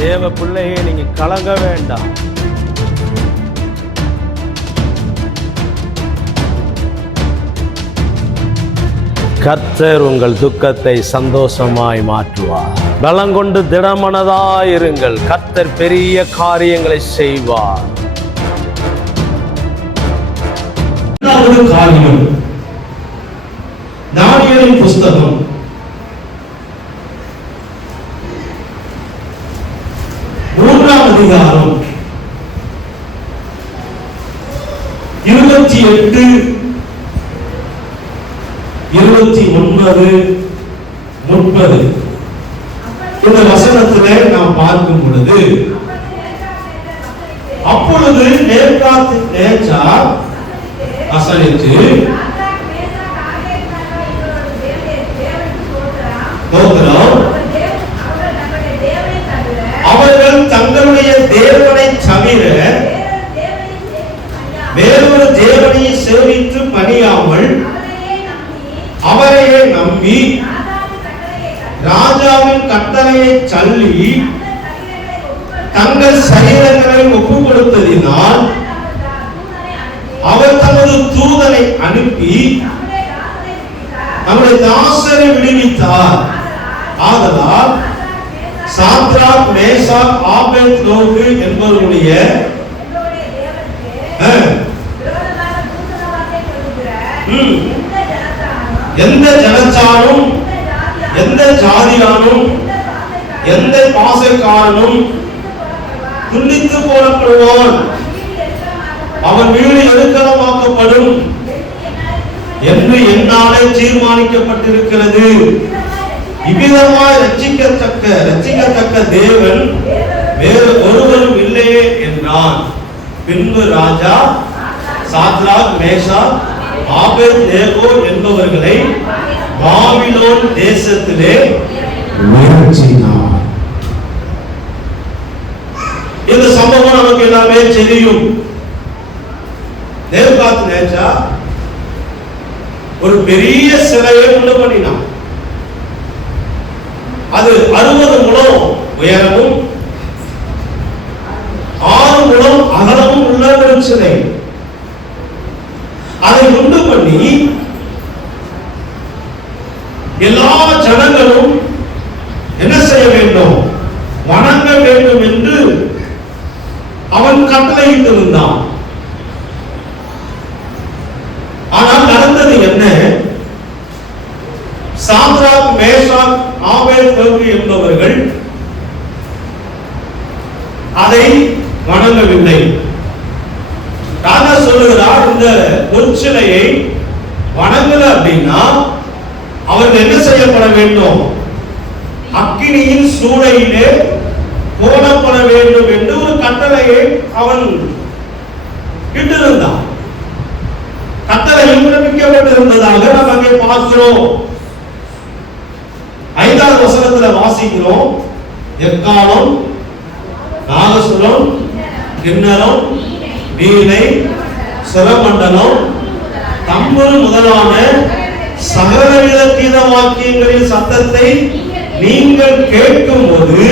தேவ பிள்ளையை நீங்க கலங்க வேண்டாம். கர்த்தர் உங்கள் துக்கத்தை சந்தோஷமாய் மாற்றுவார். பலங்கொண்டு திடமனதாயிருங்கள் கர்த்தர் பெரிய காரியங்களை செய்வார். காரியம். தானியலின் புஸ்தகம் மூன்றாம் அதிகாரம் இருபத்தி எட்டு இருபத்தி ஒன்பது முப்பது. இந்த வசனத்திலே நாம் பார்க்கும் பொழுது அப்பொழுது நேர்காத்து நேச்சா அசலித்து தோத்திரம் அவர்கள் தங்களுடைய தேவனை தவிர வேறொரு தேவனை சேவித்து பணியாமல் அவரையே நம்பி ராஜாவின் கட்டளையை சல்லி தங்கள் சரீரங்களை ஒப்புக் கொடுத்ததினால் அவர் தமது தூதனை அனுப்பி நம்முடைய தாசரை விடுவித்தார் ஆதலால் சாத்ராக் மேசாக் ஆபேத் நோகு என்பவருடைய அஹ், ம், எந்த ஜனச்சாரும் எந்த ஜாதியானும் எந்த பாசைக்காரனும் துண்டித்து போடப்படுவான். அவன் வீடு எருக்கலமாக்கப்படும் என்று என்னாலே தீர்மானிக்கப்பட்டிருக்கிறது. இவ்விதமாய் ரட்சிக்கத்தக்க ரட்சிக்கத்தக்க தேவன் வேறு ஒருவரும் இல்லையே என்றான். பின்பு ராஜா சாத்ராக் மேஷா ஆபேத் நேகோ என்பவர்களை பாபிலோன் தேசத்திலே விரட்டினார் இந்த சம்பவம் நமக்கு எல்லாமே தெரியும். நேர்காத்து நேச்சா ஒரு பெரிய சிலையை உண்டு பண்ணினான் அது அறுபது முழம் உயரமும் ஆறு முழம் அகலமும் உள்ள ஒரு சிலை. அதை உண்டு பண்ணி எல்லா ஜனங்களும் என்ன செய்ய வேண்டும்? வணங்க வேண்டும் என்று கட்டளையிட்டு இருந்தான் ஆனால் நடந்தது என்ன? சாத்ராக் மேஷாக் ஆபேத் பிரபு என்பவர்கள் அதை வணங்கவில்லை. ராஜா சொல்லுகிறார் இந்த பொற்சிலையை வணங்கல அப்படின்னா அவர்கள் என்ன செய்யப்பட வேண்டும்? அக்கினியின் சூளையிலே போடப்பட வேண்டும் கட்டளையை அவன் இட்டிருந்தான். கட்டளை பிறப்பிக்கப்பட்டிருந்ததாக நாம் அங்கே பார்க்கிறோம். ஐந்தாவது வசனத்துல வாசிக்கிறோம். எக்காலம் நாகசுரம் கிண்ணரம் வீணை சுரமண்டலம் தம்புரு முதலான சகலவித கீத வாக்கியங்களின் சத்தத்தை நீங்கள் கேட்கும்போது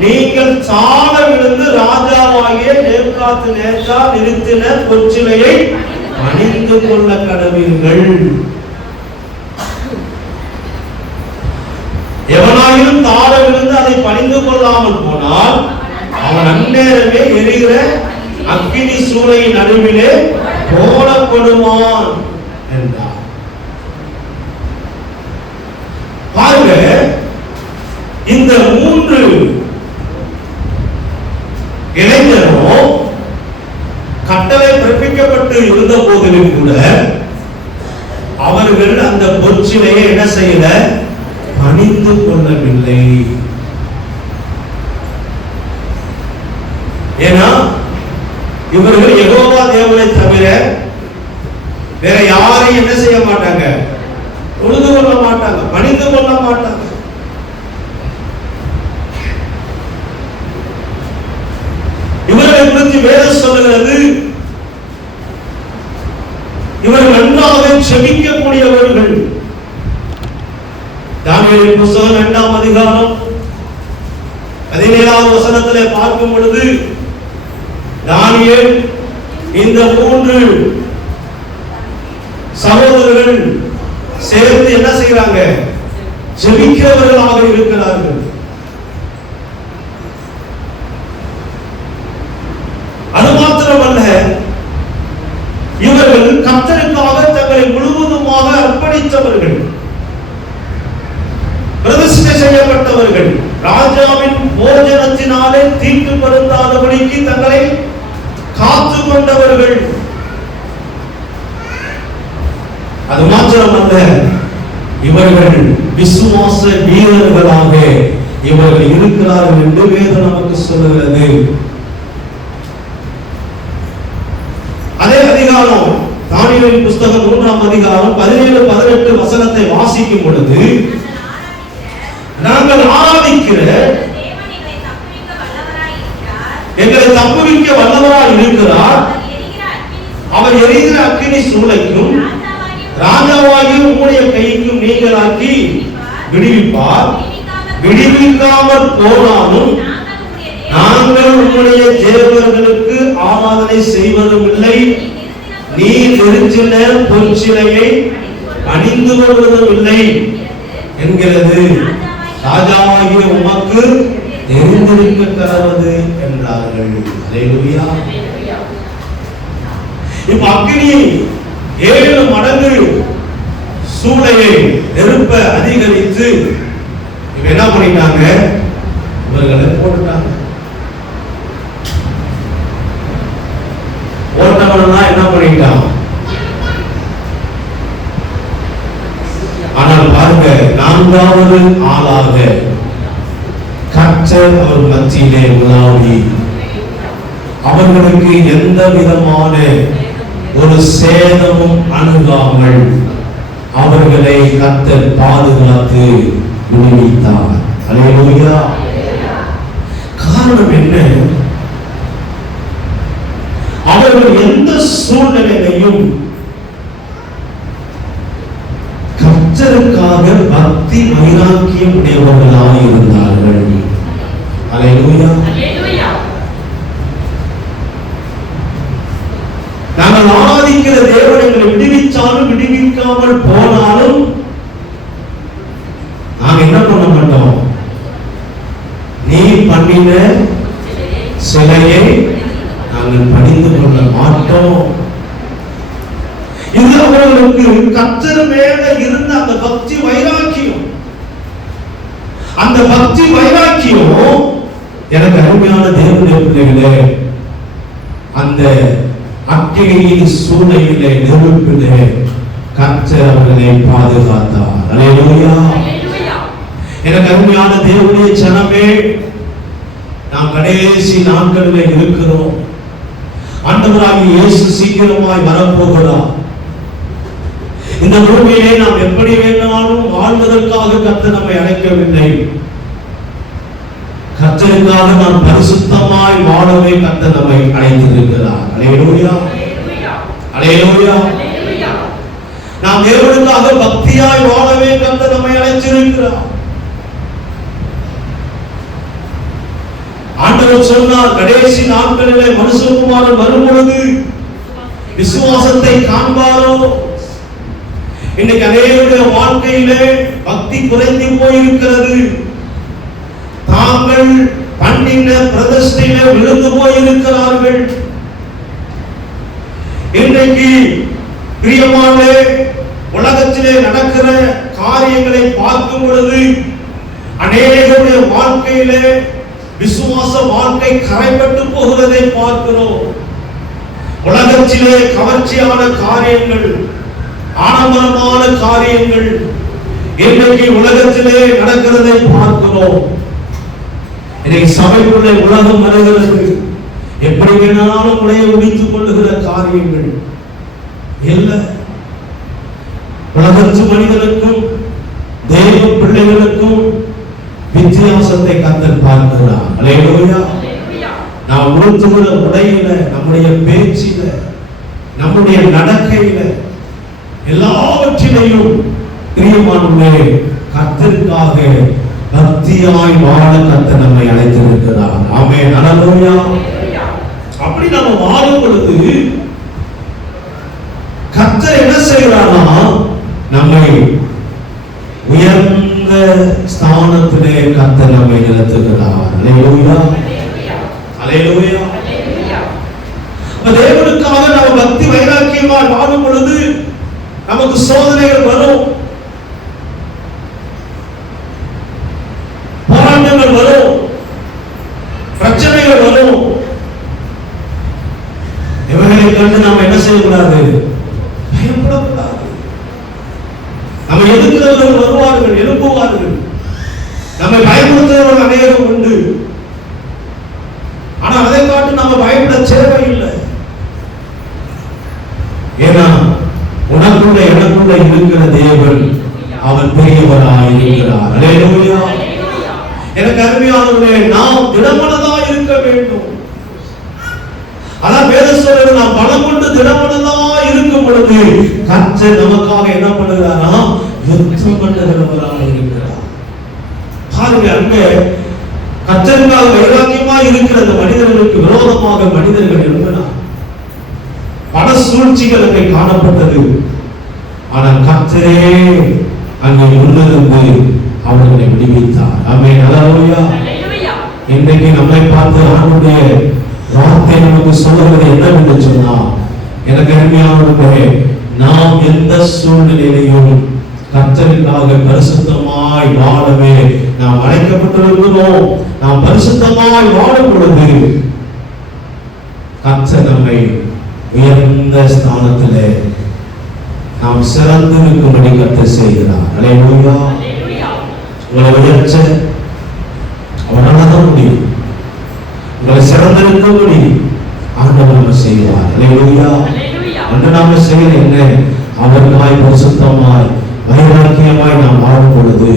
நீங்கள் சால விழுந்து ராஜாவாகிய நேர்காத்து நேர்கா நிறுத்தின பொற்சிலையை அணிந்து கொள்ள கடவீர்கள். எவனாயிலும் தாழ விழுந்து அதை பணிந்து கொள்ளாமல் போனால் அவன் அந்நேரமே எரிகிற அக்கினி சூளையின் நடுவிலே போடப்படுவான் என்றார். பாருங்க இந்த மூன்று இளைஞரும் கட்டளை பிறப்பிக்கப்பட்டு இருந்த போதிலும் கூட அவர்கள் அந்த பொற்சிலையை என்ன செய்யல? பணிந்து கொள்ளவில்லை. ஏன்னா இவர்கள் யெகோவா தேவனை தவிர வேற யாரையும் என்ன செய்ய மாட்டாங்க தொழுது கொள்ள மாட்டாங்க பணிந்து கொள்ள மாட்டாங்க இவர்களை குறித்து வேதம் சொல்லுகிறது இவர்கள் நன்றாக செபிக்கக்கூடியவர்கள் தானியேலின் புஸ்தகம் இரண்டாம் அதிகாரம் பதினேழு பதினேழாவது வசனத்திலே பார்க்கும் பொழுது தானியேல் இந்த மூன்று சகோதரர்கள் சேர்ந்து என்ன செய்யறாங்க ஜெபிக்கிறவர்களாக இருக்கிறார்கள் அது மாத்திரமல்ல இவர்கள் கத்தருக்காக தங்களை முழுவதுமாக அர்ப்பணித்தவர்கள் பிரதிஷ்டை செய்யப்பட்டவர்கள் ராஜாவின் போஜனத்தினாலே தீட்டுப்படுத்தாதபடிக்கு தங்களை காத்து கொண்டவர்கள் அது மாத்திரமல்ல இவர்கள் விசுவாச வீரர்களாக இவர்கள் இருக்கிறார்கள் என்று வேதம் நமக்கு சொல்லுகிறது அதே அதிகாரம் தானியலின் புஸ்தகம் மூன்றாம் அதிகாரம் பதினேழு பதினெட்டு வசனத்தை வாசிக்கும் பொழுது நாங்கள் ஆராதிக்கிற எங்களை தப்புவிக்க வல்லவராய் இருக்கிறார். அவர் எரிகிற அக்கினி சூளைக்கும் ராஜாவாகிய உங்களுடைய கைக்கும் நீங்களாக்கி விடுவிப்பார். விடுவிக்காமற் போனாலும் நாங்கள் உங்களுடைய தேவர்களுக்கு ஆராதனை செய்வதும் இல்லை நீ தெரிஞ்சில பொற்சிலையை அணிந்து கொள்வதும் இல்லை என்கிறது. ராஜாவாகிய உமக்கு தெரிந்திருக்க கடவது என்றார்கள். அல்லேலூயா இப்ப அக்னியை ஏழு மடங்கு சூளையை நெருப்ப அதிகரித்து இவங்க என்ன பண்ணிட்டாங்க? இவர்களை போட்டுட்டாங்க. ஓட்டவனா என்ன பண்ணிட்டான்? ஆனால் பாருங்க நான்காவது ஆளாக கற்றர் அவர் மத்தியிலே உலாவி. அவர்களுக்கு எந்த விதமான ஒரு சேதமும் அணுகாமல் அவர்களை கத்தர் பாதுகாத்து விடுவித்தார் அல்லேலூயா காரணம் என்ன அவர்கள் எந்த சூழ்நிலையிலையும் கர்த்தருக்காக பக்தி வைராக்கியம் உடையவர்களாக இருந்தார்கள் அல்லேலூயா நாங்கள் ஆராதிக்கிற தேவன் எங்களை விடுவிச்சாலும் விடுவிக்காமல் போனாலும் நாங்க என்ன பண்ண மாட்டோம் நீ பண்ணின சிலையை நாங்கள் பணிந்து கொள்ள மாட்டோம் இது அவர்களுக்கு கத்தர் மேல இருந்த அந்த பக்தி வைராக்கியம் அந்த பக்தி வைராக்கியம் எனக்கு அருமையான தேவனுடைய பிள்ளைகளே அந்த அக்கினியின் நெருப்பிலே கர்த்தர் அவர்களை பாதுகாத்தார். எனக்கு அருமையான தேவனுடைய ஜனமே நாம் கடைசி நாட்களிலே இருக்கிறோம். ஆண்டவராகிய இயேசு சீக்கிரமாய் வரப்போகிறார் இந்த பூமியிலே நாம் எப்படி வேணாலும் வாழ்வதற்காக கர்த்தர் நம்மை அழைக்கவில்லை. கர்த்தருக்காக நாம் பரிசுத்தமாய் வாழவே கர்த்தர் நம்மை அழைத்திருக்கிறார். அலையலூயா அலையலூயா நாம் தேவனுக்காக பக்தியாய் வாழவே கர்த்தர் நம்மை அழைச்சிருக்கிறார் ஆண்டவர் சொன்னார் கடைசி நாட்களிலே மனுஷகுமாரன் வரும்பொழுது விசுவாசத்தை காண்பாரோ? இன்னைக்கு அநேகருடைய வாழ்க்கையிலே பக்தி குறைந்து போயிருக்கிறது. தாங்கள் பண்ணின பிரதிஷ்டையில விழுந்து போயிருக்கிறார்கள். இன்றைக்கு பிரியமானே உலகத்திலே நடக்கிற காரியங்களை பார்க்கும் பொழுது அநேகருடைய வாழ்க்கையிலே விசுவாச வாழ்க்கை கரைப்பட்டு போகிறதை பார்க்கிறோம். உலகத்திலே கவர்ச்சியான காரியங்கள் ஆடம்பரமான காரியங்கள் இன்றைக்கு உலகத்திலே நடக்கிறதை பார்க்கிறோம். இன்னைக்கு சபைக்குள்ளே உலகம் வருகிறது. எப்படி வேணாலும் உடைய முடித்துக் கொள்ளுகிற காரியங்கள்? இல்லை. உலகத்து மனிதனுக்கும் தெய்வ பிள்ளைகளுக்கும் வித்தியாசத்தை கத்தர் பார்க்கிறார் அல்லேலூயா நாம் உடுத்துகிற உடையில நம்முடைய பேச்சில நம்முடைய நடக்கையில எல்லாவற்றிலையும் பிரியமானவர்களே கர்த்தருக்காக பக்தி பக்தியாய் வாழ கத்த நம்மை அழைத்திருக்கிறார். ஆமே நலலோயா அப்படி நம்ம வாழும் பொழுது கர்த்தர் என்ன செய்கிறானா நம்மை உயர்ந்த ஸ்தானத்திலே கர்த்தர் நம்மை நிறுத்துகிறார். அலையலூயா அலையலூயா தேவனுக்காக நம்ம பக்தி வைராக்கியமா வாழும் பொழுது நமக்கு சோதனைகள் வரும் போராட்டங்கள் வரும் பிரச்சனைகள் வரும் இவர்களை கண்டு நாம் என்ன செய்யக்கூடாது பயப்படக்கூடாது நம்ம எதிர்க்கிறவர்கள் வருவார்கள் எழுப்புவார்கள் நம்மை பயப்படுத்துகிறவர்கள் அநேகம் உண்டு ஆனா அதை காட்டு நம்ம பயப்பட தேவையில்லை ஏன்னா உனக்குள்ள எனக்குள்ள இருக்கிற தேவன் அவர் பெரியவராய் இருக்கிறார். எனக்கு அருமையானவர்களே நாம் திடமனதா இருக்க வேண்டும். ஆனா வேத சொல்றது நாம் பலம் கொண்டு திடமனதா இருக்கும் பொழுது கர்த்தர் நமக்காக என்ன பண்ணுகிறாரா? யுத்தம் பண்ணுகிறவராக இருக்கிறார். பாருங்க அங்கே கர்த்தருக்காக வைராக்கியமா இருக்கிற அந்த மனிதர்களுக்கு விரோதமாக மனிதர்கள் எழுப்பினார் பல சூழ்ச்சிகள் அங்கே காணப்பட்டது. ஆனால் கர்த்தரே அங்கே முன்னிருந்து அவர்களை விடுவித்தார். ஆமே நல்ல இன்றைக்கு நம்மை பார்த்து ஆண்டுடைய வார்த்தை நமக்கு சொல்லுவது என்னவென்று சொன்னா எனக்கு அருமையானவர்களே நாம் எந்த சூழ்நிலையிலையும் கர்த்தருக்காக பரிசுத்தமாய் வாழவே நாம் அழைக்கப்பட்டிருக்கிறோம். நாம் பரிசுத்தமாய் வாழும் பொழுது கர்த்தர் நம்மை உயர்ந்த ஸ்தானத்திலே நாம் சிறந்திருக்கும்படி கர்த்தர் செய்கிறார். அலையா உங்களை உயர்ச்ச அவரால் தான் முடியும் உங்களை சிறந்திருக்கும்படி ஆண்டவர் நம்ம செய்வார். அலையா அன்று நாம செய்கிற என்ன? அவருக்காய் பரிசுத்தமாய் வைராக்கியமாய் நாம் வாழும் பொழுது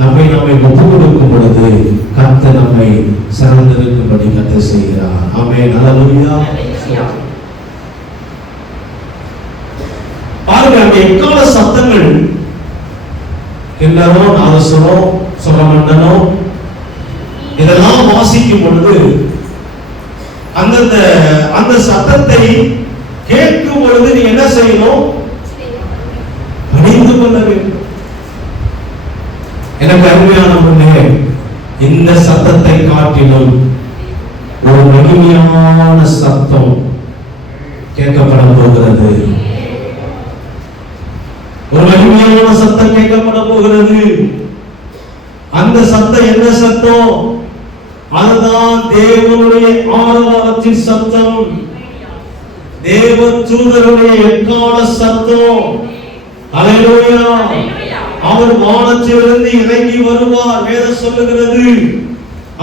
நம்மை நம்மை ஒப்பு கொடுக்கும் பொழுது கர்த்தர் நம்மை சிறந்திருக்கும்படி கர்த்தர் செய்கிறார். ஆமே நல்லலுயா பாருங்க அங்க எக்கால சத்தங்கள் கிண்ணறோ நாதசுரோ சுரமண்டனோ இதெல்லாம் வாசிக்கும் பொழுது அந்தந்த அந்த சத்தத்தை கேட்கும் பொழுது நீ என்ன செய்யணும்? பணிந்து கொள்ள வேண்டும். எனக்கு அருமையான பொண்ணே இந்த சத்தத்தை காட்டிலும் ஒரு மகிமையான சத்தம் கேட்கப்பட போகிறது. ஒரு மகிமையான சத்தம் கேட்கப்பட போகிறது அந்த சத்தம் என்ன சத்தம்? அதுதான் தேவனுடைய ஆரவாரத்தின் சத்தம். தேவ தூதருடைய எக்கால சத்தம். அலையிலோயா. அவர் வானத்திலிருந்து இறங்கி வருவார் வேத சொல்லுகிறது.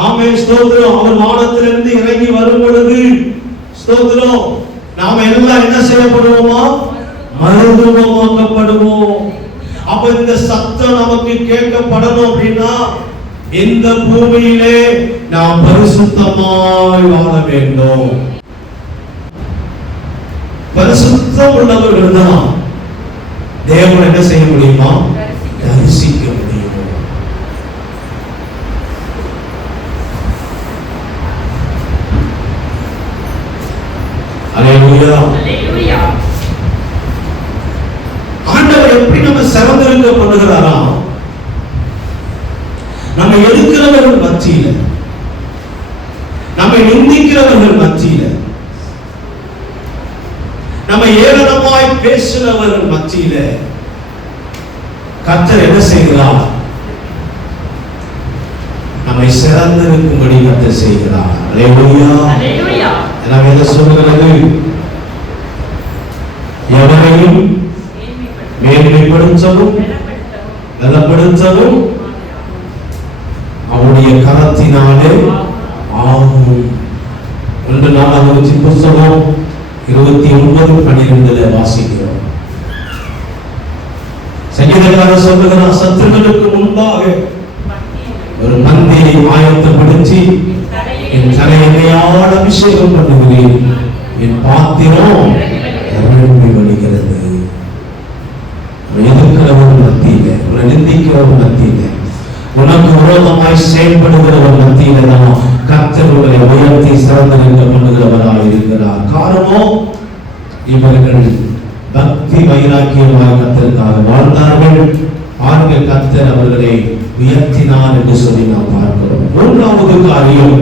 ஆமே ஸ்தோத்திரம். அவர் வானத்திலிருந்து இறங்கி வரும் பொழுது ஸ்தோத்திரம் நாம எல்லாம் என்ன செய்யப்படுவோமா? மறுரூபமாக்கப்படுவோம் அப்ப இந்த சத்தம் நமக்கு கேட்கப்படணும் அப்படின்னா இந்த பூமியிலே நாம் பரிசுத்தமாய் வாழ வேண்டும். பரிசுத்தம் உள்ளவர்கள் தான் தேவன் என்ன செய்ய முடியுமா? தரிசிக்க முடியும் அல்லேலூயா ஆண்டவர் எப்படி நம்ம சிறந்திருக்க பண்ணுகிறாரா நம்ம எதிர்க்கிறவர்கள் மத்தியில நம்மை நிந்திக்கிறவர்கள் மத்தியில நம்ம ஏளனமாய் பேசுகிறவர்கள் மத்தியில கர்த்தர் என்ன செய்கிறார் நம்மை சிறந்திருக்கும்படி கர்த்தர் செய்கிறார் அல்லேலூயா எனவே என்ன சொல்லுகிறது எவரையும் மேன்மைப்படுத்தவும் பலப்படுத்தவும் அவருடைய கரத்தினாலே ஆகும். ஒன்று நாளாவது புஸ்தகம் இருபத்தி ஒன்பது பன்னிரெண்டுல வாசிக்கிறோம். சங்கீதக்காரர் சொல்லுகிறார் சத்துருக்களுக்கு முன்பாக ஒரு பந்தியை ஆயத்தப்படுத்தி என் தலையணையால் அபிஷேகம் பண்ணுகிறேன். என் பாத்திரம் நிரம்பி வழிகிறது. உன்னை எதிர்க்கிறவன் மத்தியில உன்னை நிந்திக்கிறவன் மத்தியில. உனக்கு விரோதமாய் செயல்படுகிறவர் மத்தியில தான் கத்தர்களை உயர்த்தி உயர்த்தி சிறந்திருக்க பண்ணுகிறவராய் இருக்கிறார். காரணம் இவர்கள் பக்தி வைராக்கியமாய் கர்த்தருக்காக வாழ்ந்தார்கள். ஆண்கள் கத்தர் அவர்களை உயர்த்தினார் என்று சொல்லி நாம் பார்க்கிறோம். மூன்றாவது காரியம்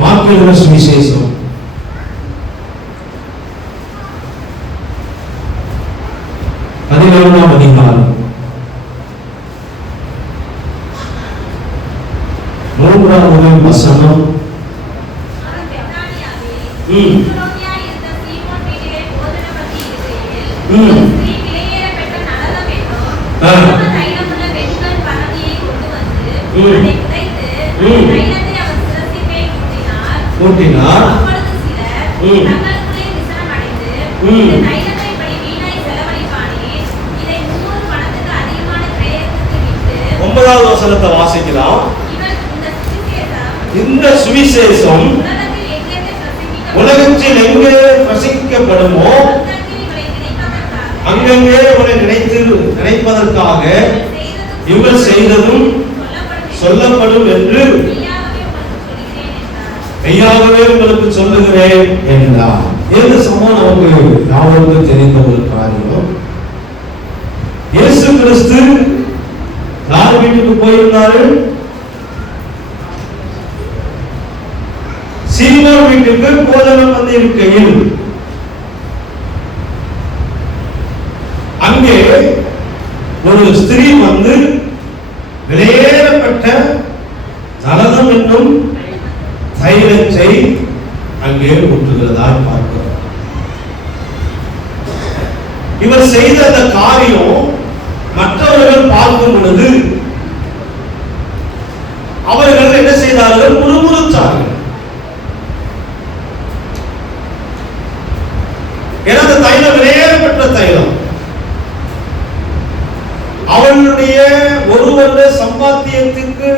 மார்க்கெழுத சுவிசேஷம். பதினேழாம் அதிகாரம். மூன்றாவது வசனம் அவன் பெத்தானியாவில் ம். சிரோனியாய் இருந்த சீமோன் வீட்டிலே போஜனபந்தி இருக்கையில், ம். ஒரு ஸ்திரீ விலையேறப்பெற்ற நரகம் என்னும் ஆ. சுத்தம தைலமுள்ள வெண்கல் பரணியை கொண்டு வந்து, ம். அதை புதைத்து, ம். தைலத்தை அவர் சிரசின் மேல் ஊற்றினார். கூட்டினார் அப்பொழுது சிலர் ம். தங்களுக்குள்ளே விசனமடைந்து, ம். இந்த தைலத்தை இப்படி வீணாய் செலவழிப்பானே, இதை முன்னூறு பணத்துக்கு அதிகமான கிரயத்துக்கு விற்று, ஒன்பதாவது வசனத்தை வாசிக்கலாம் இவன் இந்த சுவிசேஷம் இந்த சுவிசேஷம் உலகத்தில் எங்கெங்கே பிரசங்கிக்கப்படும் உலகத்தில் எங்கே பிரசங்கிக்கப்படுமோ அங்கங்கே இவரை நினைப்பதற்காக அங்கங்கே உங்களை நினைத்து நினைப்பதற்காக இவள் செய்ததும் சொல்லப்படும் என்று மெய்யாகவே உங்களுக்கு சொல்லுகிறேன் என்றார். ஏது சமம் நமக்கு யாவருக்கு தெரிந்த ஒரு காரியம் இயேசு கிறிஸ்து யார் வீட்டுக்கு போயிருந்தாரு? சீமோன் வீட்டுக்கு போதனம் வந்திருக்கையில். அங்கே ஒரு ஸ்திரீ வந்து வெளியேறப்பட்ட நரதம் என்னும் தைலத்தை அங்கே ஊற்றுகிறதாய் பார்க்கிறோம். இவர் செய்த அந்த காரியம் மற்றவர்கள் பார்க்கும் பொழுது அவர்கள் என்ன செய்தார்கள்? முறுமுறுத்தார்கள் ஏன்னா அந்த தைலம் பெற்ற தைலம். அவளுடைய ஒரு சம்பாத்தியத்திற்கு சம்பாத்தியத்துக்கு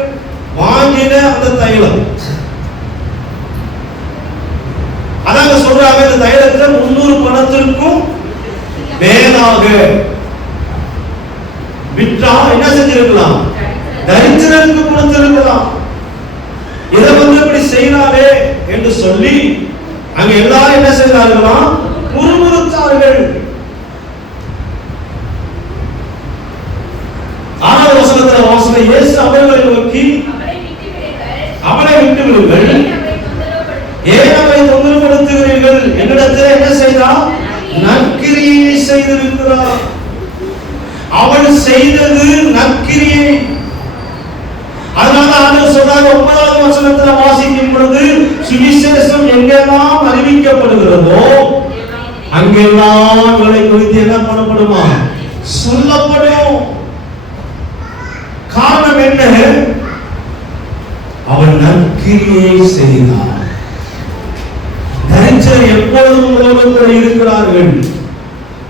வாங்கின அந்த தைலம். அதாங்க சொல்றாங்க இந்த தைலத்தை முன்னூறு பணத்திற்கும் மேலாக. விற்றா என்ன செஞ்சிருக்கலாம்? தரித்திரருக்கு கொடுத்திருக்கலாம். இதை வந்து இப்படி செய்யலாமே என்று சொல்லி அங்க எல்லாரும் என்ன செய்தார்களா முறுமுறுத்தார்கள். ஆறாவது வசனத்துல வாசனை இயேசு அவர்கள் இடத்துல என்ன செய்தான் நற்கிரியை செய்திருக்கிறார். அவன் செய்தது நற்கிரியை. அதனால ஆண்டவர் சொல்றாங்க ஒன்பதாவது வசனத்துல வாசிக்கும் பொழுது சுவிசேஷம் எங்கெல்லாம் அறிவிக்கப்படுகிறதோ அங்கெல்லாம் இவளை குறித்து என்ன பண்ணப்படுமா? சொல்லப்படும். காரணம் என்ன? அவன் நற்கிரியை செய்தான் தரிச்சர் எப்பொழுதும் உங்களோடு கூட இருக்கிறார்கள்.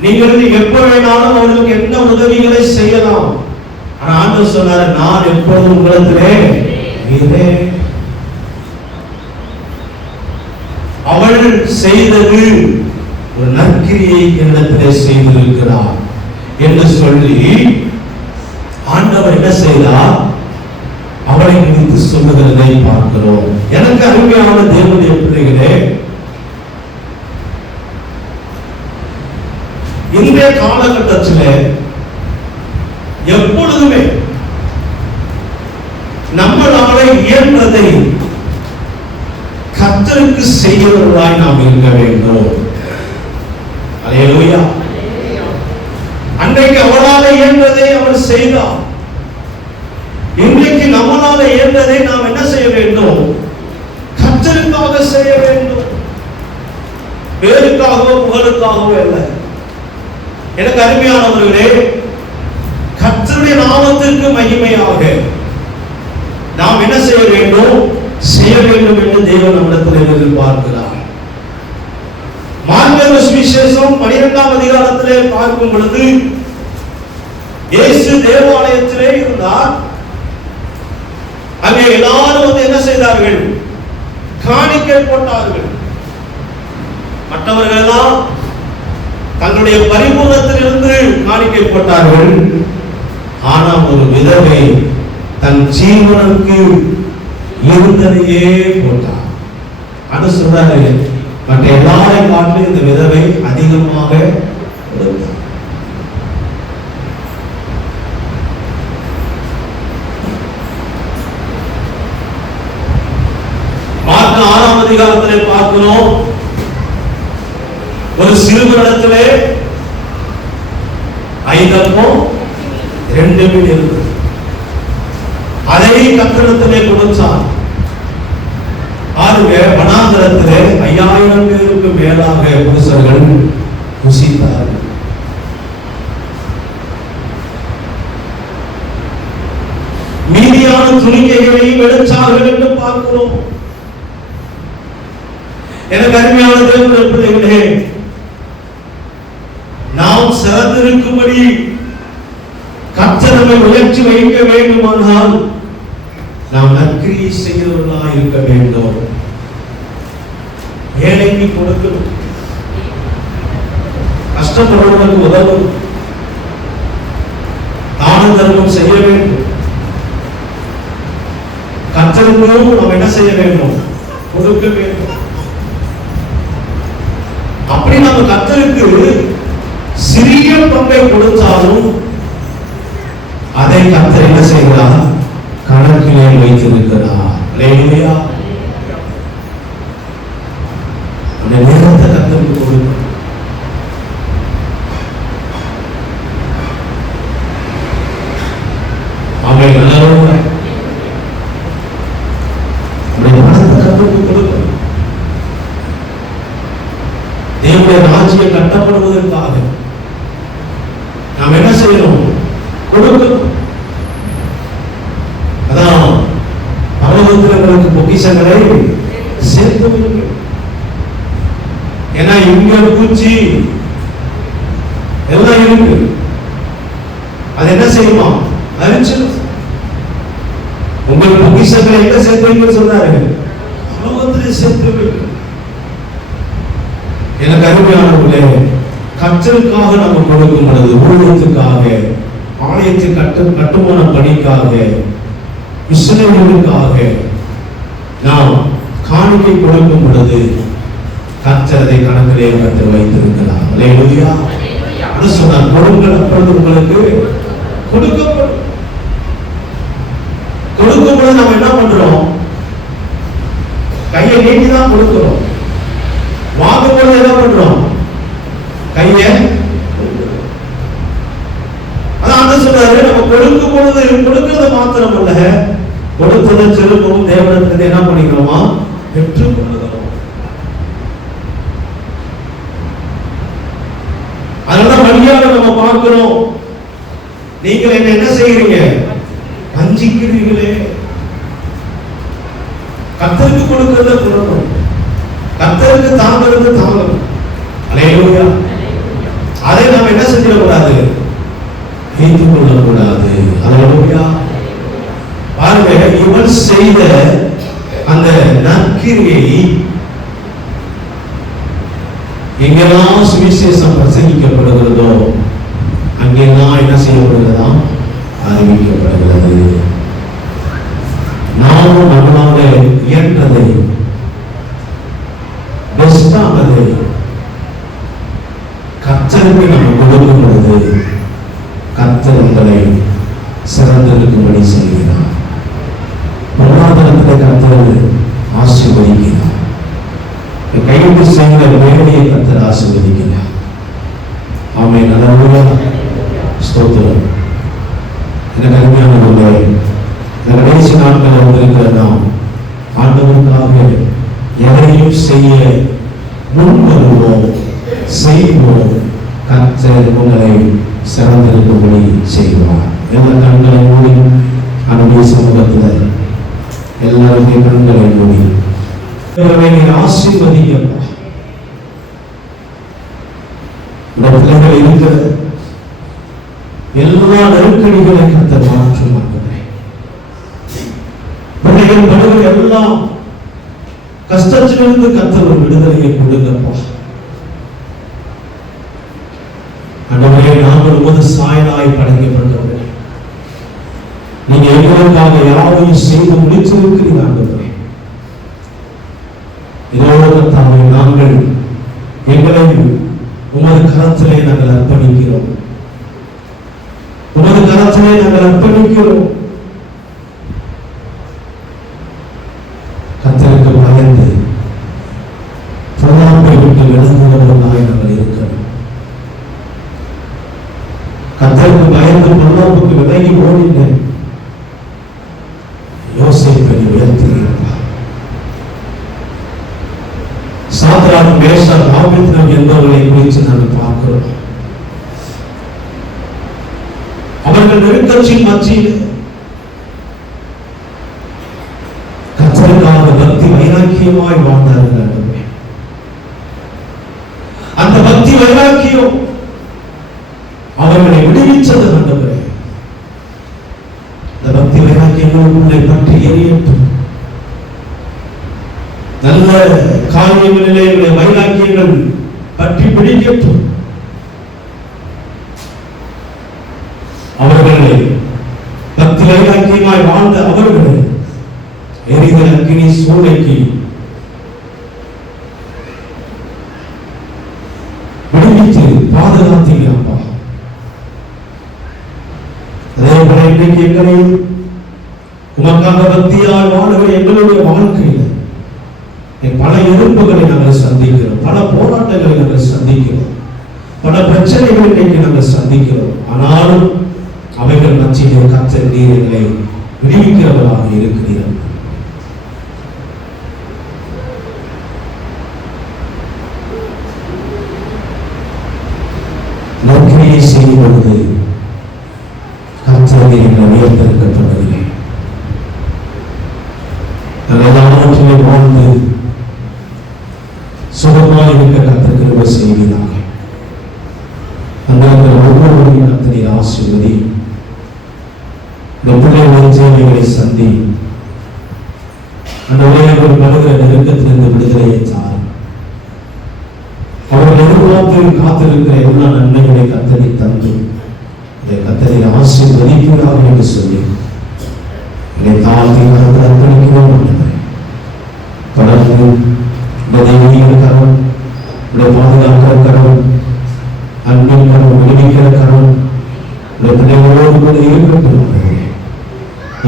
நீங்கள் எப்ப வேணாலும் அவர்களுக்கு என்ன உதவிகளை செய்யலாம். ஆனா ஆண்டவர் சொன்னாரு நான் எப்பொழுதும் உங்களிடத்திலே இருக்கிறேன்." அவள் செய்தது ஒரு நற்கிரியை என்னிடத்திலே செய்திருக்கிறார் என்று சொல்லி ஆண்டவர் என்ன செய்தார்? அவளை குறித்து சொல்லுகிறதை பார்க்கிறோம். எனக்கு அருமையான தேவனுடைய பிள்ளைகளே இன்றைய காலகட்டத்தில் எப்பொழுதுமே நம்மளால இயன்றதை கத்தருக்கு செய்கிறவர்களாய் நாம் இருக்க வேண்டும். அலையலோயா அன்றைக்கு அவளால் இயன்றதை அவர் செய்தார். இன்றைக்கு நம்மளால இயன்றதை நாம் என்ன செய்ய வேண்டும்? கத்தருக்காக செய்ய வேண்டும். பேருக்காகவோ புகழுக்காகவோ இல்லை எனக்கு அருமையானவர்களே கத்தருடைய நாமத்திற்கு மகிமையாக. நாம் என்ன செய்ய வேண்டும்? செய்ய வேண்டும் என்று தேவன் நம்மிடத்தில் எதிர்பார்க்கிறார். மார்கழி சுவிசேஷம் பனிரெண்டாம் அதிகாரத்திலே பார்க்கும் பொழுது இயேசு தேவாலயத்திலே இருந்தார். அங்கே எல்லாரும் வந்து என்ன செய்தார்கள்? காணிக்கை போட்டார்கள். மற்றவர்கள் எல்லாம் தங்களுடைய பரிபூர்ணத்திலிருந்து காணிக்கை போட்டார்கள். ஆனா ஒரு விதவை தன் ஜீவனுக்கு இருந்ததையே போட்டார். அது சொல்றாரு மற்ற எல்லாரை காட்டிலும் இந்த விதவை அதிகமாக கொடுத்தார் ஆறாம் அதிகாரத்திலே பார்க்கிறோம். ஒரு சிறுவனிடத்திலே ஐந்தப்பம் ரெண்டு மீன் இருந்தது. அதை கத்திரத்திலே கொடுத்தார். பாருங்க வனாந்தரத்திலே ஐயாயிரம் பேருக்கு மேலாக புருஷர்கள் புசித்தார்கள் மீதியான துணிக்கைகளையும் எடுத்தார்கள் என்று பார்க்கிறோம். எனக்கு அருமையான தேவனுடைய பிள்ளைகளே நாம் சிறந்திருக்கும்படி கர்த்தரவை உயர்த்தி வைக்க வேண்டுமானால் நாம் நற்கிரியை செய்கிறவர்களாக இருக்க வேண்டும். ஏழைக்கு கொடுக்கணும். கஷ்டப்படுவதற்கு உதவும். தான தர்மம் செய்ய வேண்டும். கர்த்தருக்கும் நாம் என்ன செய்ய வேண்டும்? கொடுக்க வேண்டும். அப்படி நம்ம கத்தருக்கு சிறிய பங்கை கொடுத்தாலும் அதை கத்தர் என்ன செய்கிறார்? கணக்கிலே வைத்திருக்கிறார். அல்லேலூயா அந்த நேரத்தை கத்தருக்கு கொடுக்கணும் அவை நல்லவங்க தேவனுடைய ராஜ்யம் கட்டப்படுவதற்காக நாம் என்ன செய்யணும் கொடுக்கணும் அதான் பரலோகத்தில் உங்களுக்கு பொக்கிஷங்களை சேர்த்து வைங்க. ஏன்னா இங்க பூச்சி எல்லாம் இருக்கு அது என்ன செய்யுமா அரிச்சிடும் உங்கள் பொக்கிஷங்களை எங்க சேர்த்து வைக்க சொன்னாரு பரலோகத்திலே சேர்த்து வைங்க எனக்கு அருமையானவர்களே கற்றலுக்காக நம்ம கொடுக்கும் பொழுது ஊழியத்துக்காக ஆலயத்தை கட்டு கட்டுமான பணிக்காக மிஷனரிகளுக்காக நாம் காணிக்கை கொடுக்கும் பொழுது கற்றதை கணக்கிலே கற்று வைத்திருக்கிறார் அது சொன்னார். கொடுங்கள் அப்பொழுது உங்களுக்கு கொடுக்கப்படும். நம்ம என்ன பண்றோம்? கையை நீட்டி தான் கொடுக்கிறோம். வாங்கும் பொழுது என்ன பண்றோம்? கைய அதான் சொல்றாரு நம்ம கொடுக்கும் பொழுது கொடுக்கிறது மாத்திரம் அல்ல கொடுத்ததை திரும்பவும் தேவனிடத்தில் என்ன பண்ணிக்கிறோமா? பெற்றுக் அதனால வழியாக நம்ம பார்க்கிறோம். நீங்கள் என்ன என்ன செய்யறீங்க வஞ்சிக்கிறீர்களே. கத்தருக்கு கொடுக்கறத கொடுக்கணும் கத்தருக்கு தாங்கிறது தாங்கணும் அலையூயா அதை நாம் என்ன செஞ்சிடக்கூடாது? வைத்துக் கொள்ளக்கூடாது. அலையூயா பாருங்க இவன் செய்த அந்த நற்கிரியை எங்கெல்லாம் எங்கெல்லாம் சுவிசேஷம் பிரசங்கிக்கப்படுகிறதோ அங்கெல்லாம் என்ன செய்யப்படுகிறதா? அறிவிக்கப்படுகிறது. நாமும் நம்மளால இயன்றதை பெஸ்டானதை கத்தருக்கு நம்ம கொடுக்கும் பொழுது கத்தர் உங்களை சிறந்திருக்கும்படி செய்கிறார். பொருளாதாரத்தில் கத்தர் ஆசீர்வதிக்கிறார். கைது செய்கிற வேலையை கத்தர் ஆசீர்வதிக்கிறார். ஆமை நல்லா ஸ்தோத்திரம். எனக்கு அருமையானவர்களே இந்த கடைசி நாட்கள் வந்திருக்கிற நாம் ஆண்டவருக்காக எதையும் செய்ய முன் வருவோம் செய்வோம். கத்தர் உங்களை சிறந்திருக்கும்படி செய்வார். எல்லா கண்களை மூடி அன்புடைய சமூகத்தில் எல்லாருடைய கண்களை மூடி ஆசீர்வதிக்கப்பா இந்த பிள்ளைகள் இருக்கிற எல்லா நெருக்கடிகளை கர்த்தர் மாற்றும் பிள்ளைகள் படுகிற எல்லாம் கஷ்டத்திலிருந்து கர்த்தர் விடுதலையை கொடுங்கப்பா. ஆண்டவரே நாங்கள் உமது சாயலாய் படைக்கப்பட்டவர்கள். எங்களுக்காக யாரையும் செய்து முடிச்சிருக்கிறீர் ஆண்டவரே? இதோடு கர்த்தாவே நாங்கள் எங்களை உமது கரத்திலே நாங்கள் அர்ப்பணிக்கிறோம். உமது கரத்திலே நாங்கள் அர்ப்பணிக்கிறோம். கத்தருக்கு பயந்து பொறாமை விட்டு விளங்குகிறவர்களாய் நாங்கள் இருக்கிறோம் கத்தருக்கு பயந்து பொறாமைக்கு விலகி ஓடின யோசிப்பை உயர்த்துகிறார் சாத்ராக் மேஷாக் ஆபித்ரம் என்பவர்களை குறித்து நாங்கள் பார்க்கிறோம் அவர்கள் நெருக்கட்சியின் மத்தியில் கத்தருக்காக பக்தி வைராக்கியமாய் வாழ்ந்தார்கள் ஆண்டவரே. அந்த பக்தி வைராக்கியம் அவர்களை விடுவித்தது ஆண்டவரே அந்த பக்தி வைராக்கியங்கள் உங்களை பற்றி எரியட்டும் நல்ல காரியங்களிலே உங்களுடைய வைராக்கியங்கள் பற்றி பிடிக்கட்டும் அவர்களை பக்தி வைராக்கியமாய் வாழ்ந்த அவர்களை எரிதல் அக்கினி சூளைக்கு விடுவித்து பாதுகாத்தீங்க அப்பா. அதே போல இன்னைக்கு எங்களை உமக்காக பக்தியால் வாழுகிற எங்களுடைய வாழ்க்கையில் பல எதிர்ப்புகளை நாங்கள் சந்திக்கிறோம் பல போராட்டங்களை நாங்கள் சந்திக்கிறோம் பல பிரச்சனைகளை இன்னைக்கு நாங்கள் சந்திக்கிறோம். ஆனாலும் அவைகள் மத்தியில் கத்தர் நீர் எங்களை விடுவிக்கிறவராக இருக்கிறீர்கள் நற்கிரியை செய்யும் பொழுது கர்த்தரை எங்களை உயர்த்திருக்கப்பட்டதில்லை நாங்கள் எல்லாவற்றிலும் வாழ்ந்து சுகமாக இருக்க கர்த்தர் கிருபை செய்வீராக அந்த ஒவ்வொருவரையும் கர்த்தரை ஆசீர்வதி இந்த பிள்ளைகளின் சந்தி. அந்த உலகம் வருகிற நெருக்கத்திலிருந்து விடுதலையை தார் அவர் எதிர்பார்த்து காத்திருக்கிற எல்லா நன்மைகளை கத்தனை தந்து இதை கத்தனை ஆசீர்வதிக்கிறார் என்று சொல்லி இதை தாழ்த்தி அர்ப்பணிக்கிறோம் தொடர்ந்து இந்த தெய்வீக கரம் இந்த பாதுகாக்கிற கரம் அன்பின் கரம் விடுவிக்கிற கரம் இந்த பிள்ளைகளோடு கூட இருக்கட்டும்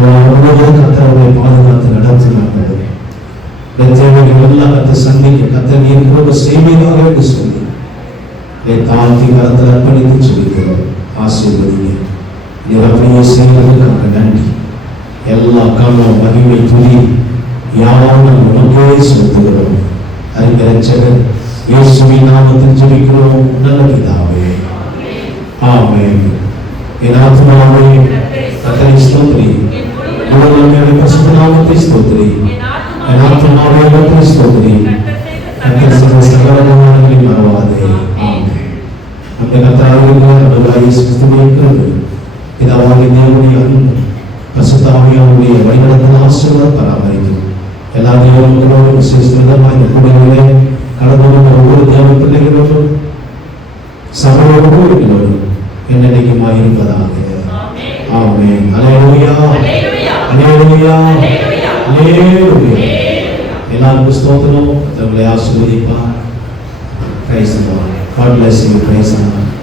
முழுவதும் கத்தரவை பாதுகாத்து நடத்தினார்கள் தேவைகள் எல்லாம் கத்தை சந்திக்க கத்த நீர் கிருபை செய்வீராக என்று சொல்லி என் தாழ்த்தி கரத்தில் அர்ப்பணித்து சொல்லிக்கிறோம் ஆசீர்வதிங்க நீர் அப்படியே செய்வதற்காக நன்றி எல்லா காலம் மகிமை துதி யாரும் உனக்கே செலுத்துகிறோம் அறிந்த ரச்சகர் இயேசுவின் நாமத்தில் ஜெபிக்கிறோம் நல்ல பிதாவே ஆமென். என் ஆத்மாவே கத்தனை ஸ்தோத்திரி. முழுவதும் பசுத்த நாமத்தை ஸ்தோத்திரி. என் ஆத்மாவே கத்தனை ஸ்தோத்திரி. சகல சகலமானங்களை மறவாதே. அந்த நம்முடைய இயேசு கிறிஸ்துவின் கிருபை பிதாவாகிய தேவனுடைய அன்பு பசுத்தாவியாவுடைய வழிநடத்தல் ஆசீர்வாத பராமரிக்கும் எல்லா விசேஷமாக இந்த கடந்து வந்த ஒவ்வொரு தேவ பிள்ளைகளோடும் சகலோடு எல்லாருக்கும் ஸ்தோத்திரம். ஆசீர்வதிப்பார். Praise God bless you. Lord